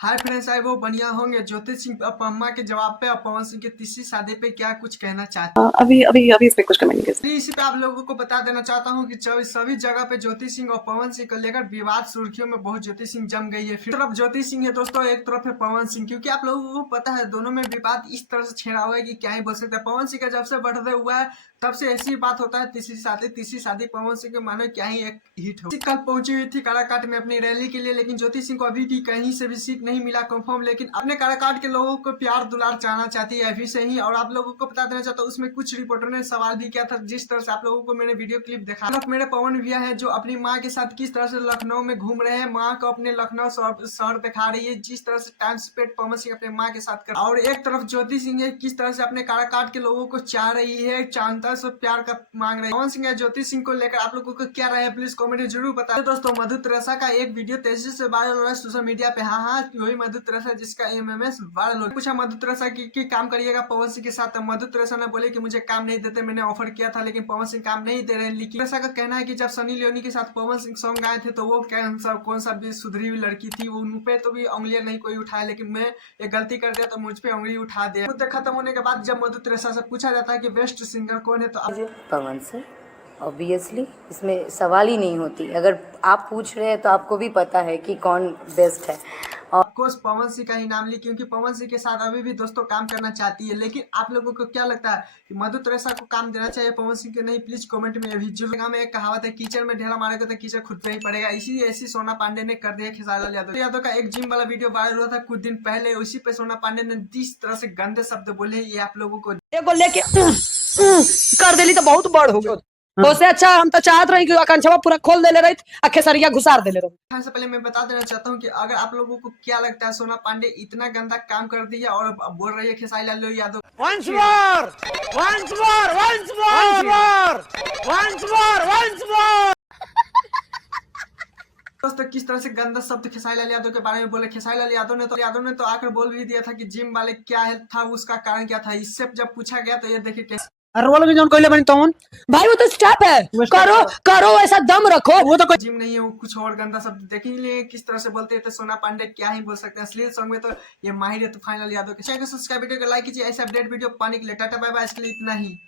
Hi friends, आए वो बढ़िया होंगे। ज्योति सिंह पम्मा के जवाब पे और पवन सिंह की तीसरी शादी पे क्या कुछ कहना चाहते हैं? अभी अभी अभी इस पे कुछ कमेंट नहीं कर इसी पे आप लोगों को बता देना चाहता हूँ कि सभी जगह पे ज्योति सिंह और पवन सिंह को लेकर विवाद सुर्खियों में बहुत ज्योति सिंह जम गई है। फिर तरफ ज्योति सिंह है दोस्तों, एक तरफ है पवन सिंह, क्योंकि आप लोगों को पता है दोनों में विवाद इस तरह से छेड़ा हुआ है कि क्या ही बोल सकते हैं। पवन सिंह का जब से बर्थडे हुआ है तब से ऐसी बात होता है तीसरी शादी पवन सिंह के मानो क्या ही एक हिट हो। कल पहुंची हुई थी काराकाट में अपनी रैली के लिए, लेकिन ज्योति सिंह को अभी भी कहीं से भी सीट नहीं मिला कंफर्म, लेकिन अपने काराकाट के लोगों को प्यार दुलार चाहना चाहती है अभी से ही। और आप लोगों को बता देना चाहता हूँ, उसमें कुछ रिपोर्टर ने सवाल भी किया था, जिस तरह से आप लोगों को मैंने वीडियो क्लिप देखा। मेरे पवन भैया है जो अपनी माँ के साथ किस तरह से लखनऊ में घूम रहे हैं, माँ को अपने लखनऊ शहर दिखा रही है, जिस तरह से टाइम स्पेंड पवन सिंह अपने माँ के साथ कर। और एक तरफ ज्योति सिंह है किस तरह से अपने काराकाट के लोगों को चाह रही है, चांदा से प्यार का मांग रहे हैं। पवन सिंह या ज्योति सिंह को लेकर आप लोगों को क्या राय है, प्लीज कमेंट में जरूर बताएं। दोस्तों, मधु त्रेसा का एक वीडियो तेजी से वायरल हो रहा है सोशल मीडिया पे। हाँ, वही मधु त्रेसा जिसका एमएमएस वायरल हो। पूछा मधु त्रेसा की काम करिएगा पवन सिंह के साथ। मधु त्रेसा ने बोले कि मुझे काम नहीं देते, मैंने ऑफर किया था लेकिन पवन सिंह काम नहीं दे रहे हैं। लेकिन त्रेसा का कहना है कि जब सनी लियोनी के साथ पवन सिंह सॉन्ग गाए थे तो वो कौन सा भी सुधरी हुई लड़की थी, वो उन पे तो भी उंगलियां नहीं कोई उठाया, लेकिन मैं एक गलती कर दिया तो मुझ पे उंगली उठा दिया। मुद्दे खत्म होने के बाद जब मधु त्रेसा से पूछा जाता है कि बेस्ट सिंगर कौन है तो पवन सर ऑब्वियसली इसमें सवाल ही नहीं होती। अगर आप पूछ रहे हैं तो आपको भी पता है कि कौन बेस्ट है। ऑफकोर्स पवन सिंह का ही नाम ली, क्योंकि पवन सिंह के साथ अभी भी दोस्तों काम करना चाहती है। लेकिन आप लोगों को क्या लगता है कि मधु त्रेसा को काम देना चाहिए पवन सिंह के नहीं? प्लीज कमेंट में अभी जरूर। में एक कहावत है, कीचड़ में ढेला मारेगा तो कीचड़ खुद पे ही पड़ेगा। इसी ऐसी सोना पांडे ने कर दिया खेसारी लाल यादव का एक जिम वाला वीडियो वायरल हुआ था कुछ दिन पहले। उसी पे सोना पांडे ने जिस तरह से गंदे शब्द बोले, ये आप लोगों को लेके कर देली तो बहुत बड़ हो गई। उससे अच्छा हम तो चाहत रही कि आकांक्षा पूरा खोल देले रही, खेसरिया घुसार देले रही। से पहले मैं बता देना चाहता हूँ कि अगर आप लोगों को क्या लगता है सोना पांडे इतना गंदा काम कर दिया और बोल रही है Khesari Lal Yadav Once more, once more, once more, once more, once more. दोस्तों, किस तरह से गंदा शब्द खेसारी लाल यादव के बारे में बोले। खेसारी लाल यादव ने तो आकर बोल भी दिया था कि जिम वाले क्या है था, उसका कारण क्या था। इससे जब पूछा गया तो ये देखिए कैसे भाई वो तो स्टेप है, करो करो ऐसा दम रखो। वो तो जिम नहीं है, वो कुछ और गंदा शब्द देखिए किस तरह से बोलते हैं। तो सोना पांडे क्या ही बोल सकते हैं, अश्लील सॉन्ग में तो ये माहिर है। तो फाइनल यादव के चैनल को सब्सक्राइब, वीडियो को लाइक कीजिए ऐसे अपडेट वीडियो पाने के लिए। टाटा बाय बाय, इसके लिए इतना ही।